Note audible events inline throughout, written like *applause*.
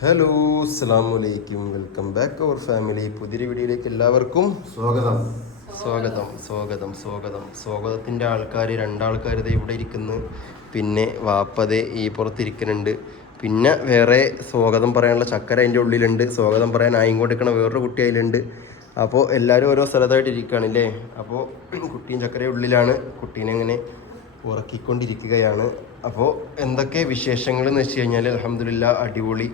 Hello അസ്സാം വലൈക്കും welcome back അവർ family പുതിയൊരു വീഡിയോയിലേക്ക് എല്ലാവർക്കും സ്വാഗതം. സ്വാഗതം സ്വാഗതം സ്വാഗതം. സ്വാഗതത്തിന്റെ ആൾക്കാർ രണ്ടാൾക്കാർ ഇതേ ഇവിടെ ഇരിക്കുന്നു. പിന്നെ വാപ്പതേ ഈ പുറത്തിരിക്കുന്നുണ്ട്. പിന്നെ വേറെ സ്വാഗതം പറയാനുള്ള ചക്കര അതിന്റെ ഉള്ളിലുണ്ട്. സ്വാഗതം പറയാൻ ആയും കൊടുക്കണ വേറൊരു കുട്ടി അതിലുണ്ട്. അപ്പോൾ എല്ലാവരും ഓരോ സ്ഥലത്തായിട്ട് ഇരിക്കുകയാണ് അല്ലേ അപ്പോൾ കുട്ടിയും ചക്കരയും ഉള്ളിലാണ്. കുട്ടീനെ ഇങ്ങനെ ഉറക്കിക്കൊണ്ടിരിക്കുകയാണ്. അപ്പോൾ എന്തൊക്കെ വിശേഷങ്ങൾ എന്ന് വെച്ച് കഴിഞ്ഞാൽ അലഹമില്ല അടിപൊളി.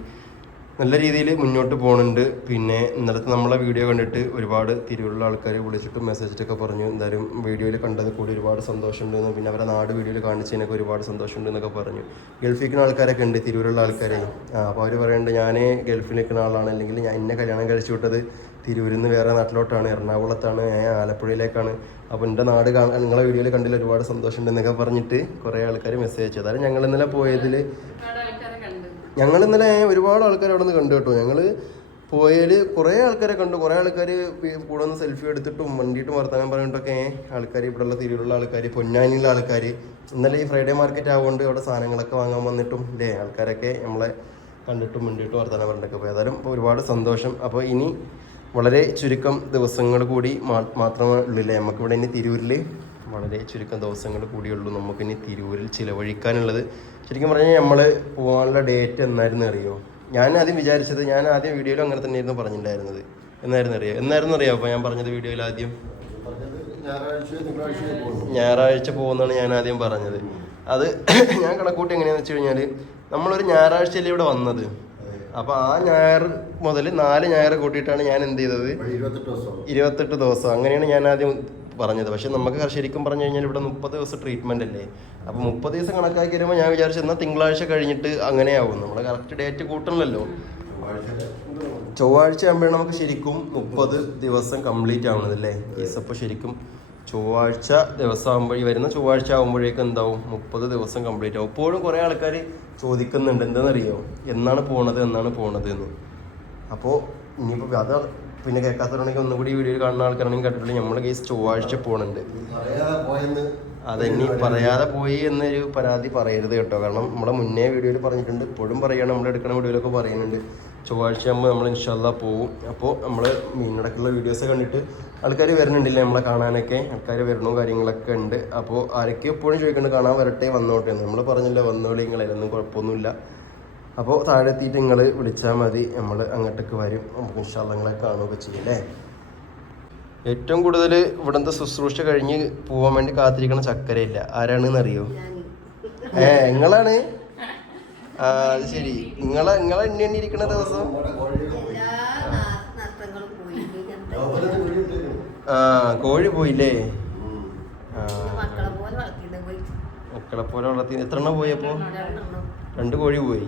നല്ല രീതിയിൽ മുന്നോട്ട് പോകുന്നുണ്ട് പിന്നെ ഇന്നലത്തെ നമ്മളെ വീഡിയോ കണ്ടിട്ട് ഒരുപാട് തിരുവല്ല ആൾക്കാർ വിളിച്ചിട്ട് മെസ്സേജിട്ടൊക്കെ പറഞ്ഞു. എന്തായാലും വീഡിയോയിൽ കണ്ടത് കൂടി ഒരുപാട് സന്തോഷമുണ്ടെന്ന് പിന്നെ അവരെ നാട് വീഡിയോയിൽ കാണിച്ചതിനൊക്കെ ഒരുപാട് സന്തോഷമുണ്ട് എന്നൊക്കെ പറഞ്ഞു. ഗൾഫിൽ നിൽക്കുന്ന ആൾക്കാരൊക്കെ ഉണ്ട്. തിരുവുള്ള ആൾക്കാരെ. അപ്പോൾ അവർ പറയുന്നുണ്ട് ഞാൻ ഗൾഫിൽ നിൽക്കുന്ന ആളാണ്. അല്ലെങ്കിൽ ഞാൻ എന്നെ കല്യാണം കഴിച്ചു വിട്ടത് തിരൂരിൽ നിന്ന് വേറെ നാട്ടിലോട്ടാണ്. എറണാകുളത്താണ്. ആലപ്പുഴയിലേക്കാണ്. അപ്പോൾ എന്റെ നാട് കാണാൻ നിങ്ങളെ വീഡിയോയിൽ കണ്ടില്ല ഒരുപാട് സന്തോഷമുണ്ട് എന്നൊക്കെ പറഞ്ഞിട്ട് കുറേ ആൾക്കാർ മെസ്സേജ് അയച്ചു. അതായത് ഞങ്ങൾ ഇന്നലെ പോയതിൽ ഞങ്ങൾ ഇന്നലെ ഒരുപാട് ആൾക്കാർ അവിടെ നിന്ന് കണ്ടു കേട്ടോ. ഞങ്ങൾ പോയാൽ കുറേ ആൾക്കാരെ കണ്ടു. കുറേ ആൾക്കാർ കൂടെ നിന്ന് സെൽഫി എടുത്തിട്ടും വണ്ടിയിട്ടും വർത്തമാനം പറഞ്ഞിട്ടൊക്കെ ആൾക്കാർ ഇവിടെയുള്ള തിരിയിലുള്ള ആൾക്കാർ പൊന്നാനിയുള്ള ആൾക്കാർ ഇന്നലെ ഈ ഫ്രൈഡേ മാർക്കറ്റ് ആവുകൊണ്ട് അവിടെ സാധനങ്ങളൊക്കെ വാങ്ങാൻ വന്നിട്ടും ഇല്ലേ? ആൾക്കാരൊക്കെ നമ്മളെ കണ്ടിട്ടും മുണ്ടിട്ടും വർത്തമാനം പറഞ്ഞിട്ടൊക്കെ പോയി. ഏതായാലും ഒരുപാട് സന്തോഷം. അപ്പോൾ ഇനി വളരെ ചുരുക്കം ദിവസങ്ങൾ കൂടി മാത്രമേ ഉള്ളില്ലേ? നമുക്കിവിടെ ഇനി തിരൂരിൽ വളരെ ചുരുക്കം ദിവസങ്ങൾ കൂടിയുള്ളൂ നമുക്കിനി തിരൂരിൽ ചിലവഴിക്കാനുള്ളത്. ശരിക്കും പറഞ്ഞാൽ നമ്മൾ പോകാനുള്ള ഡേറ്റ് എന്നായിരുന്നു അറിയോ? ഞാൻ ആദ്യം വിചാരിച്ചത് ഞാൻ ആദ്യം വീഡിയോയിൽ അങ്ങനെ തന്നെയായിരുന്നു പറഞ്ഞിട്ടുണ്ടായിരുന്നത് എന്നായിരുന്നു അറിയോ? എന്നായിരുന്നു അറിയോ? അപ്പോൾ ഞാൻ പറഞ്ഞത് വീഡിയോയിൽ ആദ്യം. ഞായറാഴ്ച പോകുന്നതാണ് ഞാൻ ആദ്യം പറഞ്ഞത്. അത് *clears throat* ഞാൻ കണക്കൂട്ടി എങ്ങനെയാണെന്ന് വെച്ച് കഴിഞ്ഞാൽ നമ്മളൊരു ഞായറാഴ്ചയല്ലേ ഇവിടെ വന്നത്. അപ്പോൾ ആ ഞായർ മുതൽ നാല് ഞായർ കൂട്ടിയിട്ടാണ് ഞാൻ എന്ത് ചെയ്തത്? ഇരുപത്തെട്ട് ദിവസം. അങ്ങനെയാണ് ഞാൻ ആദ്യം പറഞ്ഞത്. പക്ഷെ നമുക്ക് ശരിക്കും പറഞ്ഞു കഴിഞ്ഞാൽ ഇവിടെ മുപ്പത് ദിവസം ട്രീറ്റ്മെന്റ് അല്ലേ? അപ്പോൾ മുപ്പത് ദിവസം കണക്കാക്കി വരുമ്പോൾ ഞാൻ വിചാരിച്ചു എന്നാൽ തിങ്കളാഴ്ച കഴിഞ്ഞിട്ട് അങ്ങനെയാവും. നമ്മൾ കറക്റ്റ് ഡേറ്റ് കൂട്ടണമല്ലോ ചൊവ്വാഴ്ച ആകുമ്പോഴാണ് നമുക്ക് ശരിക്കും മുപ്പത് ദിവസം കംപ്ലീറ്റ് ആവുന്നത് അല്ലേ? അപ്പോൾ ശരിക്കും ചൊവ്വാഴ്ച ദിവസം ആകുമ്പോഴേ വരുന്ന ചൊവ്വാഴ്ച ആകുമ്പോഴേക്കും എന്താവും? മുപ്പത് ദിവസം കംപ്ലീറ്റ് ആവും. ഇപ്പോഴും കുറേ ആൾക്കാർ ചോദിക്കുന്നുണ്ട് എന്താണെന്നറിയോ എന്നാണ് പോണത്? എന്നാണ് പോണത്? എന്ന്. അപ്പോൾ ഇനിയിപ്പോൾ അത് പിന്നെ കേൾക്കാത്തവരാണെങ്കിൽ ഒന്നുകൂടി വീഡിയോ കാണുന്ന ആൾക്കാരാണെങ്കിൽ കേട്ടിട്ടുണ്ടെങ്കിൽ നമ്മൾ കേസ് ചൊവ്വാഴ്ച പോകുന്നുണ്ട് അതെന്നി പറയാതെ പോയി എന്നൊരു പരാതി പറയരുത് കേട്ടോ. കാരണം നമ്മളെ മുന്നേ വീഡിയോയിൽ പറഞ്ഞിട്ടുണ്ട്. ഇപ്പോഴും പറയുകയാണ് നമ്മൾ എടുക്കുന്ന വീഡിയോയിലൊക്കെ പറയുന്നുണ്ട്. ചൊവ്വാഴ്ച ആകുമ്പോൾ നമ്മൾ ഇൻഷാല്ല പോവും. അപ്പോൾ നമ്മൾ മീനടക്കുള്ള വീഡിയോസ് കണ്ടിട്ട് ആൾക്കാർ വരുന്നുണ്ടില്ലേ നമ്മളെ കാണാനൊക്കെ? ആൾക്കാർ വരണോ കാര്യങ്ങളൊക്കെ ഉണ്ട്. അപ്പോൾ ആരൊക്കെ എപ്പോഴും ചോദിക്കുന്നുണ്ട് കാണാൻ വരട്ടെ വന്നോട്ടെ നമ്മൾ പറഞ്ഞില്ല വന്നോളി നിങ്ങളതിലൊന്നും കുഴപ്പമൊന്നുമില്ല. അപ്പോൾ താഴെ എത്തിയിട്ട് നിങ്ങൾ വിളിച്ചാൽ മതി. നമ്മൾ അങ്ങോട്ടേക്ക് വരും. നമുക്ക് ഇൻഷാല്ല നിങ്ങളെ കാണുകയൊക്കെ ചെയ്യും അല്ലേ? ഏറ്റവും കൂടുതൽ ഇവിടുത്തെ ശുശ്രൂഷ കഴിഞ്ഞ് പോകാൻ വേണ്ടി കാത്തിരിക്കണ ചക്കരയില്ല. ആരാണെന്ന് അറിയോ ഏ നിങ്ങളാണ് ആ അത് ശരി. നിങ്ങളെ നിങ്ങളെ എണ്ണി എണ്ണി ഇരിക്കണ ദിവസം? ആ കോഴി പോയില്ലേ? മക്കളെ പോലെ വളർത്തി എത്ര എണ്ണം പോയപ്പോ രണ്ട് കോഴി പോയി.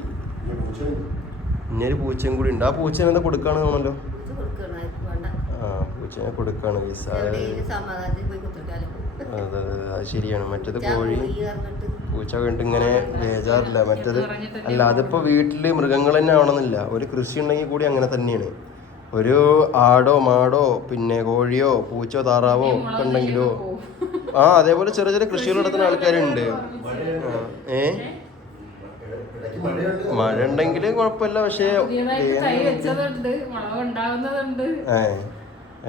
ഇനി ഒരു പൂച്ചയും കൂടി ഉണ്ട്. ആ പൂച്ച എന്താ കൊടുക്കാണ് തോന്നല്ലോ ആ പൂച്ചനെ കൊടുക്കാണ് അത് ശരിയാണ്. മറ്റേത് കോഴി പൂച്ച കണ്ട് ഇങ്ങനെ ബേജാറില്ല. മറ്റേത് അല്ല അതിപ്പോ വീട്ടിൽ മൃഗങ്ങൾ തന്നെ ആവണമെന്നില്ല. ഒരു കൃഷി ഉണ്ടെങ്കിൽ കൂടി അങ്ങനെ തന്നെയാണ്. ഒരു ആടോ മാടോ പിന്നെ കോഴിയോ പൂച്ചോ താറാവോ ഒക്കെ ഉണ്ടെങ്കിലോ ആ അതേപോലെ ചെറിയ ചെറിയ കൃഷികൾ നടത്തുന്ന ആൾക്കാരുണ്ട്. ഏഹ്. മഴ ഉണ്ടെങ്കിൽ കുഴപ്പമില്ല പക്ഷേ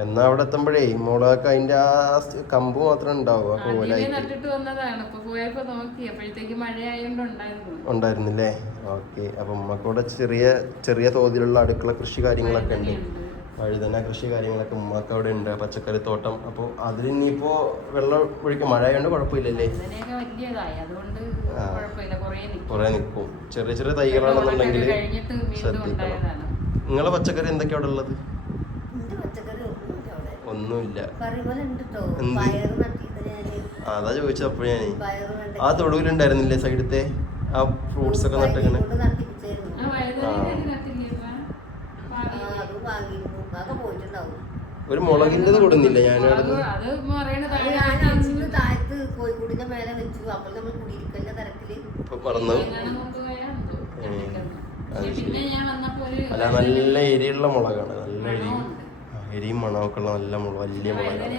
എന്നാ അവിടെ എത്തുമ്പോഴേ മുളകൊക്കെ അതിന്റെ ആ കമ്പ് മാത്രം ഉണ്ടാവും ആ കോലായിട്ട്. ഉണ്ടായിരുന്നില്ലേ? ഓക്കെ. അപ്പൊ ഉമ്മക്കൂടെ ചെറിയ ചെറിയ തോതിലുള്ള അടുക്കള കൃഷി കാര്യങ്ങളൊക്കെ ഉണ്ട്. വഴുതന കൃഷി കാര്യങ്ങളൊക്കെ ഉമ്മക്ക് അവിടെ ഉണ്ട്. പച്ചക്കറി തോട്ടം. അപ്പോൾ അതിൽ ഇനിയിപ്പോ വെള്ളം ഒഴിക്കും. മഴ ആയതുകൊണ്ട് കുഴപ്പമില്ലല്ലേ അതുകൊണ്ട് കുറേ നിൽക്കും ചെറിയ ചെറിയ തൈകളാണെന്നുണ്ടെങ്കിൽ കഴിഞ്ഞിട്ട് വീണ്ടും ശ്രദ്ധിക്കണം. ഉണ്ടായതാണ്. നിങ്ങളെ പച്ചക്കറി എന്തൊക്കെയാ അവിടെ ഉള്ളത്? ഒന്നുമില്ല എന്ത്? അതാ ചോദിച്ചപ്പോ പയറ് ആ തൊടുവിലുണ്ടായിരുന്നില്ലേ സൈഡത്തെ? ആ ഫ്രൂട്ട്സ് ഒക്കെ നട്ടിങ്ങനെ? ഒരു മുളകിന്റെത് കൊടുന്നില്ല? ഞാൻ കോഴിക്കൂടിന്റെ മേലെ വെച്ചു. അപ്പോൾ നമ്മൾ കുടിയിരിക്കേണ്ട തരത്തിൽ ഒരു അല്ല നല്ല എരിയുള്ള മുളകാണ്. നല്ല എരിയും എരിയും മണമൊക്കെ ഉള്ള നല്ല മുളക് വലിയ മുളകാണ്.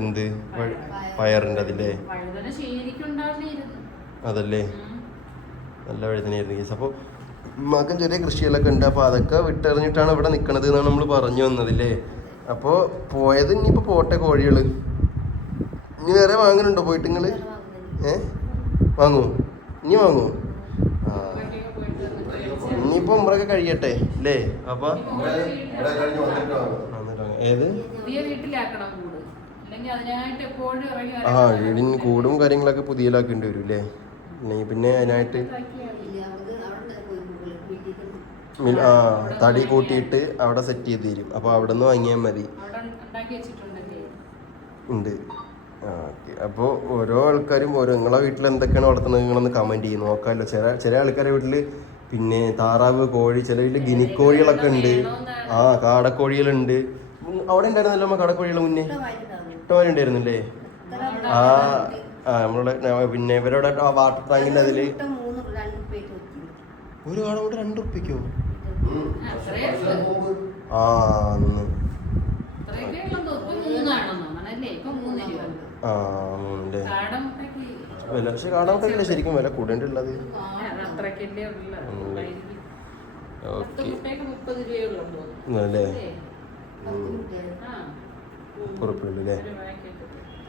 എന്ത്? പയറിന്റെ അതില്ലേ? അതല്ലേ? നല്ല വഴുതനയായിരുന്നു കേസ് അപ്പോൾ ഉമ്മാക്കും ചെറിയ കൃഷികളൊക്കെ ഉണ്ട്. അപ്പോൾ അതൊക്കെ വിട്ടെറിഞ്ഞിട്ടാണ് ഇവിടെ നിൽക്കണത് എന്നാണ് നമ്മൾ പറഞ്ഞു വന്നതില്ലേ? അപ്പോൾ പോയത് ഇനിയിപ്പോൾ പോട്ടെ കോഴികൾ ഇനി വേറെ വാങ്ങലുണ്ടോ പോയിട്ട് നിങ്ങൾ ഏ? വാങ്ങൂ? ഇനി വാങ്ങൂ? ആ. ഇനിയിപ്പോൾ ഉമ്രൊക്കെ കഴിയട്ടെ അല്ലേ അപ്പോൾ. ഏത്? ആ വീടിന് കൂടും കാര്യങ്ങളൊക്കെ പുതിയലാക്കേണ്ടി വരും അല്ലേ അല്ലെങ്കിൽ പിന്നെ അതിനായിട്ട് ഇല്ല, അവിടെ അവിടെ കോഴിക്കൂടുകൾ വീട്ടിൽ തന്നെ. മിൽ- ആ തടി കൂട്ടിയിട്ട് അവിടെ സെറ്റ് ചെയ്ത് തരും. അപ്പോൾ അവിടെ നിന്ന് വാങ്ങിയാൽ മതി ഉണ്ട്. ആ ഓക്കെ. അപ്പോൾ ഓരോ ആൾക്കാരും ഓരോ നിങ്ങളെ വീട്ടിൽ എന്തൊക്കെയാണ് വളർത്തുന്നത് നിങ്ങളൊന്ന് കമന്റ് ചെയ്യും. നോക്കാമല്ലോ ചില ചില ആൾക്കാരുടെ വീട്ടിൽ പിന്നെ താറാവ് കോഴി ചില വീട്ടിൽ ഗിനിക്കോഴികളൊക്കെ ഉണ്ട്. ആ കാടക്കോഴികളുണ്ട്. അവിടെ ഉണ്ടായിരുന്നല്ലോ അമ്മ കാടക്കോഴികൾ മുന്നേ? ഇട്ടവരുണ്ടായിരുന്നില്ലേ? ആ ആ നമ്മളുടെ പിന്നെ ഇവരുടെ ആ വാട്ടർ ടാങ്കിന്റെ അതിൽ. ഒരു കാട കൊണ്ട് രണ്ട് ഉറുപ്പിക്കോ? ആ ആ ശരിക്കും വില ഒരു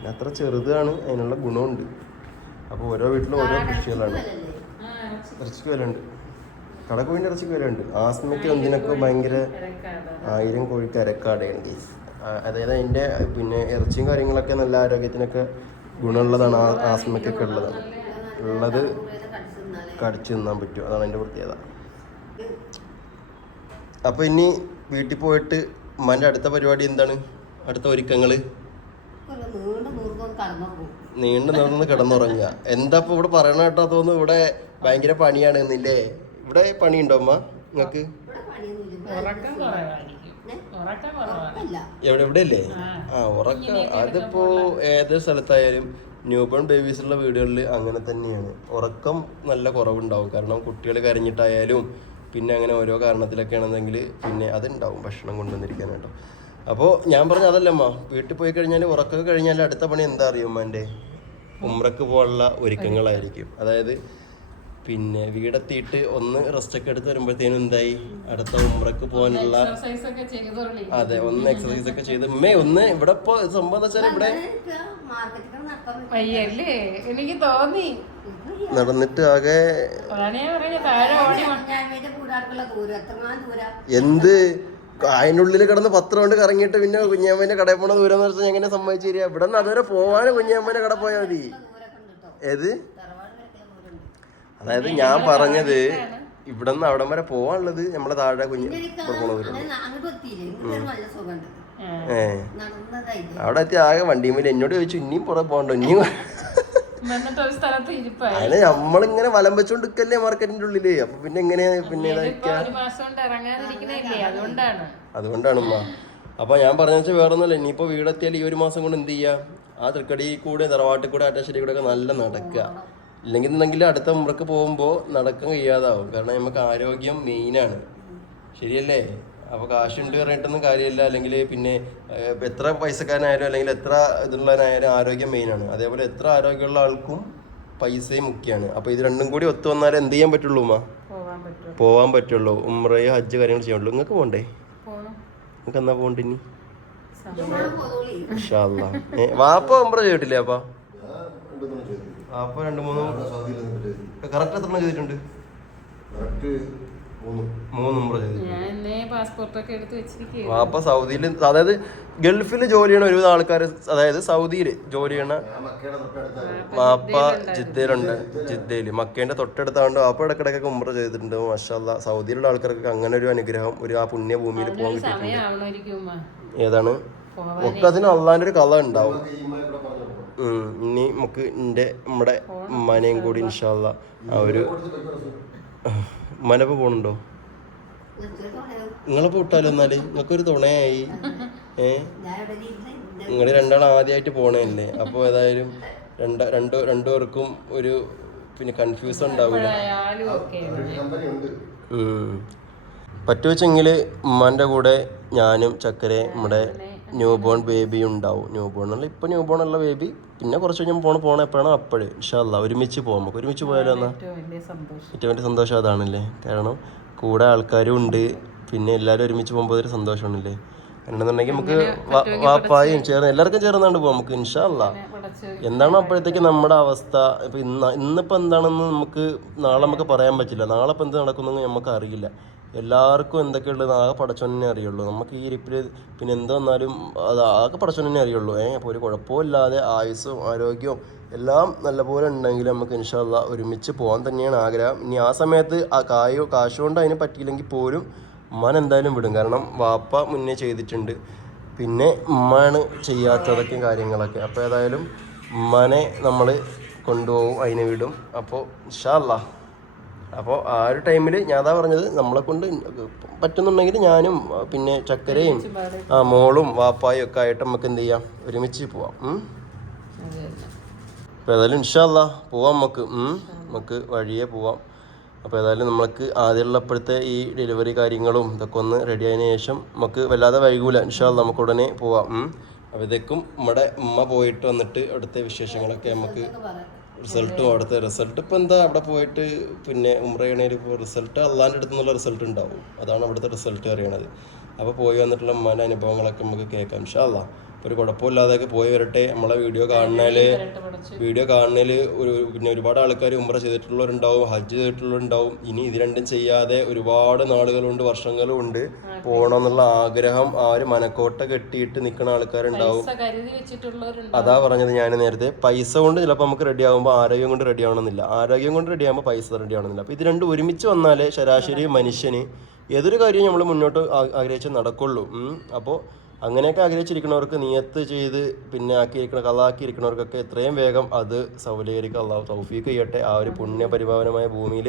അത്ര ചെറുതാണ് അതിനുള്ള ഗുണമുണ്ട്. അപ്പോൾ ഓരോ വീട്ടിലും ഓരോ കൃഷികളാണ്. ഇറച്ചിക്ക് വില ഉണ്ട് കടക്കോഴിന്റെ ഇറച്ചിക്ക് വില ഉണ്ട് ആസ്മയ്ക്ക് എന്തിനൊക്കെ ഭയങ്കര ആയിരം കോഴിക്ക് അരക്കാടയുണ്ട് അതായത് അതിന്റെ പിന്നെ ഇറച്ചിയും കാര്യങ്ങളൊക്കെ നല്ല ആരോഗ്യത്തിനൊക്കെ ഗുണമുള്ളതാണ് ആസ്മയ്ക്കൊക്കെ ഉള്ളതാണ് ഉള്ളത്. കടിച്ച് തിന്നാൻ പറ്റും. അതാണ് അതിന്റെ പ്രത്യേകത. അപ്പോൾ ഇനി വീട്ടിൽ പോയിട്ട് ഉമ്മാന്റെ അടുത്ത പരിപാടി എന്താണ്? അടുത്ത ഒരുക്കങ്ങൾ ഒരു നീണ്ട നിവർന്ന് കിടന്നുറങ്ങുക. എന്താ ഇപ്പോൾ ഇവിടെ പറയണ കേട്ടോ? തോന്നുന്നു ഇവിടെ ഭയങ്കര പണിയാണ് എന്നില്ലേ ഇവിടെ പണിയുണ്ടോ അമ്മ നിങ്ങൾക്ക്? എവിടെ. എവിടെ അല്ലേ ആ. ഉറക്കം. അതിപ്പോ ഏത് സ്ഥലത്തായാലും ന്യൂ ബോൺ ബേബീസുള്ള വീടുകളിൽ അങ്ങനെ തന്നെയാണ്. ഉറക്കം നല്ല കുറവുണ്ടാവും. കാരണം കുട്ടികൾ കരഞ്ഞിട്ടായാലും പിന്നെ അങ്ങനെ ഓരോ കാരണത്തിലൊക്കെ ആണെന്നെങ്കിൽ പിന്നെ അതുണ്ടാവും ഭക്ഷണം കൊണ്ടുവന്നിരിക്കാനായിട്ടോ. അപ്പോൾ ഞാൻ പറഞ്ഞ അതല്ലമ്മ വീട്ടിൽ പോയി കഴിഞ്ഞാൽ ഉറക്കമൊക്കെ കഴിഞ്ഞാൽ അടുത്ത പണി എന്താ അറിയുമ്മ എന്റെ ഉമ്രക്ക് പോലുള്ള ഒരുക്കങ്ങളായിരിക്കും. അതായത് പിന്നെ വീടെത്തിയിട്ട് ഒന്ന് റെസ്റ്റ് ഒക്കെ എടുത്ത് വരുമ്പോഴത്തേനും എന്തായി? അടുത്ത ഉമ്രക്ക് പോകാനുള്ള അതെ ഒന്ന് എക്സർസൈസ് ഒക്കെ ചെയ്ത്. ഉമ്മേ ഒന്ന് ഇവിടെ ഇപ്പൊ സംഭവം വെച്ചാൽ ഇവിടെ എനിക്ക് തോന്നി. നടന്നിട്ട് ആകെ എന്ത്? അതിനുള്ളിൽ കിടന്ന് പത്രം കൊണ്ട് കറങ്ങിയിട്ട് പിന്നെ കുഞ്ഞാമ്മേന്റെ കടയിൽ പോണ ദൂരം എന്ന് വെച്ചാൽ എങ്ങനെ സമ്മതിച്ചു തരിക? ഇവിടെ നിന്ന് അതുവരെ പോവാനും കുഞ്ഞാമ്മേന്റെ കട പോയാൽ മതി. ഏത്? അതായത് ഞാൻ പറഞ്ഞത് ഇവിടെ നിന്ന് അവിടം വരെ പോവാനുള്ളത് നമ്മളെ താഴെ കുഞ്ഞ്. ഏ. അവിടെ എത്തി ആകെ വണ്ടിയുമില്ല എന്നോട് ചോദിച്ചു ഇനിയും പുറകെ പോകണ്ടോ? ഇനിയും അതിന് നമ്മളിങ്ങനെ വലം വെച്ചോണ്ടിരിക്കല്ലേ മാർക്കറ്റിന്റെ ഉള്ളിൽ? അപ്പൊ പിന്നെ എങ്ങനെയാ? പിന്നെ ഇപ്പൊ ഒരു മാസം കൊണ്ട് ഇറങ്ങാതിരിക്കണില്ലേ? അതുകൊണ്ടാണ്. അതുകൊണ്ടാണ് ഉമ്മ. അപ്പൊ ഞാൻ പറഞ്ഞ വെച്ചാൽ വേറെ ഒന്നുമല്ല ഇനിയിപ്പോ വീടെത്തിയാൽ ഈ ഒരു മാസം കൊണ്ട് എന്ത് ചെയ്യാ? ആ തൃക്കടി കൂടെ തറവാട്ടിൽ കൂടെ ആറ്റാശ്ശേരി കൂടെ ഒക്കെ നല്ല നടക്കുക. ഇല്ലെങ്കിൽ എന്നെങ്കിൽ അടുത്ത മുറക്ക് പോകുമ്പോൾ നടക്കാൻ കഴിയാതാവും. കാരണം നമുക്ക് ആരോഗ്യം മെയിനാണ്. ശരിയല്ലേ? അപ്പോൾ കാശുണ്ട് പറഞ്ഞിട്ടൊന്നും കാര്യമില്ല. അല്ലെങ്കിൽ പിന്നെ എത്ര പൈസക്കാരനായാലും അല്ലെങ്കിൽ എത്ര ഇതുള്ളവനായാലും ആരോഗ്യം മെയിനാണ്. അതേപോലെ എത്ര ആരോഗ്യമുള്ള ആൾക്കും പൈസയും മുഖ്യമാണ് അപ്പോൾ ഇത് രണ്ടും കൂടി ഒത്തു വന്നാൽ എന്ത് ചെയ്യാൻ പറ്റുള്ളൂ ഉമ്മ? പോവാൻ പറ്റുള്ളൂ. ഉമ്രയോ ഹജ്ജ് കാര്യങ്ങൾ ചെയ്യാനുള്ളൂ നിങ്ങൾക്ക് പോണ്ടേ? പോണം. നിങ്ങൾക്ക് എന്നാ. ഏ, വാപ്പ ഉമ്ര ചെയ്തിട്ടില്ലേ അപ്പ? ഞാൻ രണ്ടു മൂന്നും. കറക്റ്റ് എത്ര ചെയ്തിട്ടുണ്ട്? അപ്പൊ മൂന്ന്. മൂന്ന് ഉമ്ര ചെയ്തിട്ടുണ്ട്. ഞാൻ എന്നെ പാസ്പോർട്ടൊക്കെ എടുത്ത് വെച്ചിരിക്കുകയാണ് വാപ്പ സൗദിയിൽ അതായത് ഗൾഫിൽ ജോലി ചെയ്യണ ഒരുവിധ ആൾക്കാർ അതായത് സൗദിയിൽ ജോലി ചെയ്യണ ഞാൻ മക്കയുടെ തൊട്ടടുത്താണ്. വാപ്പ ജിദ്ദയിലുണ്ട് ജിദ്ദയിൽ മക്കേന്റെ തൊട്ടടുത്താണ്ട് വാപ്പ ഇടക്കിടക്കൊക്കെ ഉമ്ര ചെയ്തിട്ടുണ്ട്. മഷാല്ല സൗദിയിലുള്ള ആൾക്കാർക്ക് അങ്ങനെ ഒരു അനുഗ്രഹം ഒരു ആ പുണ്യഭൂമിയിൽ പോകാൻ കിട്ടിയിട്ടുണ്ട്. ഏതാണ്? ഒക്കെ അതിന് അള്ളാന്റെ ഒരു കഥ ഉണ്ടാവും. ഇനി നമുക്ക് എന്റെ നമ്മുടെ ഉമ്മാനെയും കൂടി ഇൻഷാല്ല ആ ഒരു മനപ്പ് പോണുണ്ടോ? നിങ്ങളെ പൂട്ടാലോ എന്നാൽ? നിങ്ങൾക്കൊരു തുണയായി. ഏ? നിങ്ങൾ രണ്ടാളും ആദ്യമായിട്ട് പോണല്ലേ അപ്പോൾ ഏതായാലും രണ്ട രണ്ടു രണ്ടുപേർക്കും ഒരു പിന്നെ കൺഫ്യൂസ് ഉണ്ടാവില്ല പറ്റുവെച്ചെങ്കിൽ ഉമ്മാന്റെ കൂടെ ഞാനും ചക്കരെ നമ്മുടെ ന്യൂ ബോൺ ബേബി ഉണ്ടാവും. ന്യൂ ബോൺ അല്ല ഇപ്പം ന്യൂ ബോൺ ഉള്ള ബേബി പിന്നെ കുറച്ച് കഴിഞ്ഞാൽ പോണ പോണ എപ്പോഴാണോ അപ്പോഴേ ഇൻഷാല്ല ഒരുമിച്ച് പോകാം നമുക്ക് ഒരുമിച്ച് പോയാലോ എന്നാ? ഏറ്റവും വലിയ സന്തോഷം. അതാണല്ലേ? കാരണം കൂടെ ആൾക്കാരും ഉണ്ട്. പിന്നെ എല്ലാവരും ഒരുമിച്ച് പോകുമ്പോൾ ഒരു സന്തോഷമാണല്ലേ? അങ്ങനെന്നുണ്ടെങ്കിൽ നമുക്ക് വാപ്പായും ചേർന്ന് എല്ലാവർക്കും ചേർന്നാണ്ട് പോകാം നമുക്ക് ഇൻഷാല്ല എന്താണോ എന്താണ് അപ്പോഴത്തേക്ക് നമ്മുടെ അവസ്ഥ? ഇപ്പൊ ഇന്ന് ഇന്നിപ്പോ എന്താണെന്ന് നമുക്ക് നാളെ നമുക്ക് പറയാൻ പറ്റില്ല. നാളെ ഇപ്പൊ എന്ത് നടക്കുന്നു നമുക്ക് അറിയില്ല. എല്ലാവർക്കും എന്തൊക്കെയുള്ളത് ആകെ പടച്ചോനെ അറിയുള്ളൂ. നമുക്ക് ഈ ഇരിപ്പിൽ പിന്നെ എന്ത് വന്നാലും അത് ആകെ പടച്ചോനെ അറിയുള്ളൂ. ഏഹ് അപ്പോൾ ഒരു കുഴപ്പമില്ലാതെ ആയുസ്സും ആരോഗ്യവും എല്ലാം നല്ലപോലെ ഉണ്ടെങ്കിൽ നമുക്ക് ഇൻഷാല്ല ഒരുമിച്ച് പോകാൻ തന്നെയാണ് ആഗ്രഹം. ഇനി ആ സമയത്ത് ആ കായോ കാശുകൊണ്ട് അതിന് പറ്റിയില്ലെങ്കിൽ പോലും ഉമ്മാൻ എന്തായാലും വിടും. കാരണം വാപ്പ മുന്നേ ചെയ്തിട്ടുണ്ട്. പിന്നെ ഉമ്മാണ് ചെയ്യാത്തതൊക്കെ കാര്യങ്ങളൊക്കെ. അപ്പോൾ ഏതായാലും ഉമ്മാനെ നമ്മൾ കൊണ്ടുപോകും അതിനെ വിടും. അപ്പോൾ ഇൻഷാല്ല അപ്പോൾ ആ ഒരു ടൈമിൽ ഞാൻ അതാ പറഞ്ഞത് നമ്മളെ കൊണ്ട് പറ്റുന്നുണ്ടെങ്കിൽ ഞാനും പിന്നെ ചക്കരയും ആ മോളും വാപ്പായും ഒക്കെ ആയിട്ട് നമുക്ക് എന്ത് ചെയ്യാം? ഒരുമിച്ച് പോവാം. അപ്പോൾ ഏതായാലും ഇൻഷാല്ല പോവാം നമുക്ക്. നമുക്ക് വഴിയേ പോവാം. അപ്പോൾ ഏതായാലും നമ്മൾക്ക് ആദ്യമുള്ള അപ്പോഴത്തെ ഈ ഡെലിവറി കാര്യങ്ങളും ഇതൊക്കെ ഒന്ന് റെഡി ആയതിനു ശേഷം നമുക്ക് വല്ലാതെ വൈകൂല. ഇൻഷാല്ല നമുക്ക് ഉടനെ പോവാം. അപ്പോഴത്തേക്കും നമ്മുടെ ഉമ്മ പോയിട്ട് വന്നിട്ട് അവിടുത്തെ വിശേഷങ്ങളൊക്കെ നമുക്ക് റിസൾട്ടും അവിടുത്തെ റിസൾട്ട് ഇപ്പം എന്താ അവിടെ പോയിട്ട് പിന്നെ ഉമ്രയണയിൽ ഇപ്പോൾ റിസൾട്ട് അള്ളാന്റെ അടുത്ത് നിന്നുള്ള റിസൾട്ട് ഉണ്ടാവും. അതാണ് അവിടുത്തെ റിസൾട്ട് അറിയണത് അപ്പോൾ പോയി വന്നിട്ടുള്ള ഉമ്മാന്റെ അനുഭവങ്ങളൊക്കെ നമുക്ക് കേൾക്കാം ഇൻഷാല്ല ഒരു കുഴപ്പമില്ലാതെയൊക്കെ പോയി വരട്ടെ. നമ്മളെ വീഡിയോ കാണുന്നതിൽ വീഡിയോ കാണുന്നതിൽ ഒരു പിന്നെ ഒരുപാട് ആൾക്കാർ ഉമ്ര ചെയ്തിട്ടുള്ളവരുണ്ടാവും ഹജ്ജ് ചെയ്തിട്ടുള്ളവരുണ്ടാവും. ഇനി ഇത് രണ്ടും ചെയ്യാതെ ഒരുപാട് നാളുകളുണ്ട് വർഷങ്ങളും ഉണ്ട്. പോകണം എന്നുള്ള ആഗ്രഹം ആ ഒരു മനക്കോട്ട കെട്ടിയിട്ട് നിൽക്കുന്ന ആൾക്കാരുണ്ടാവും. അതാ പറഞ്ഞത് ഞാൻ നേരത്തെ. പൈസ കൊണ്ട് ചിലപ്പോൾ നമുക്ക് റെഡി ആകുമ്പോൾ ആരോഗ്യം കൊണ്ട് റെഡി ആവണമെന്നില്ല. ആരോഗ്യം കൊണ്ട് റെഡി ആകുമ്പോൾ പൈസ റെഡി ആവണമെന്നില്ല. അപ്പോൾ ഇത് രണ്ടും ഒരുമിച്ച് വന്നാലേ ശരാശരി മനുഷ്യന് ഏതൊരു കാര്യവും നമ്മൾ മുന്നോട്ട് ആഗ്രഹിച്ച് നടക്കുള്ളൂ. അപ്പോൾ അങ്ങനെയൊക്കെ ആഗ്രഹിച്ചിരിക്കുന്നവർക്ക് നിയത്ത് ചെയ്ത് പിന്നെ ആക്കിയിരിക്കണ കലാക്കിയിരിക്കുന്നവർക്കൊക്കെ എത്രയും വേഗം അത് സൗലീകരിക്കുക അള്ളാഹു തൗഫീക്ക് ചെയ്യട്ടെ. ആ ഒരു പുണ്യപരിഭാവനമായ ഭൂമിയിൽ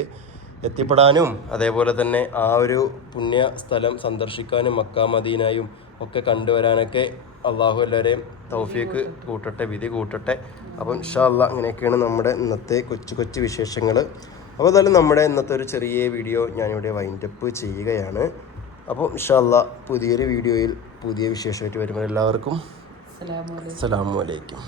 എത്തിപ്പെടാനും അതേപോലെ തന്നെ ആ ഒരു പുണ്യ സ്ഥലം സന്ദർശിക്കാനും മക്ക മദീനായും ഒക്കെ കണ്ടുവരാനൊക്കെ അള്ളാഹു എല്ലാവരെയും തൗഫീക്ക് കൂട്ടട്ടെ വിധി കൂട്ടട്ടെ. അപ്പം ഷാ അല്ല അങ്ങനെയൊക്കെയാണ് നമ്മുടെ ഇന്നത്തെ കൊച്ചു കൊച്ചു വിശേഷങ്ങൾ അപ്പോൾ എന്തായാലും നമ്മുടെ ഇന്നത്തെ ഒരു ചെറിയ വീഡിയോ ഞാനിവിടെ വൈൻഡപ്പ് ചെയ്യുകയാണ്. അപ്പോൾ ഇൻഷാ അല്ലാ പുതിയൊരു വീഡിയോയിൽ പുതിയ വിശേഷമായിട്ട് വരുമ്പോൾ എല്ലാവർക്കും അസ്സാം വലൈക്കും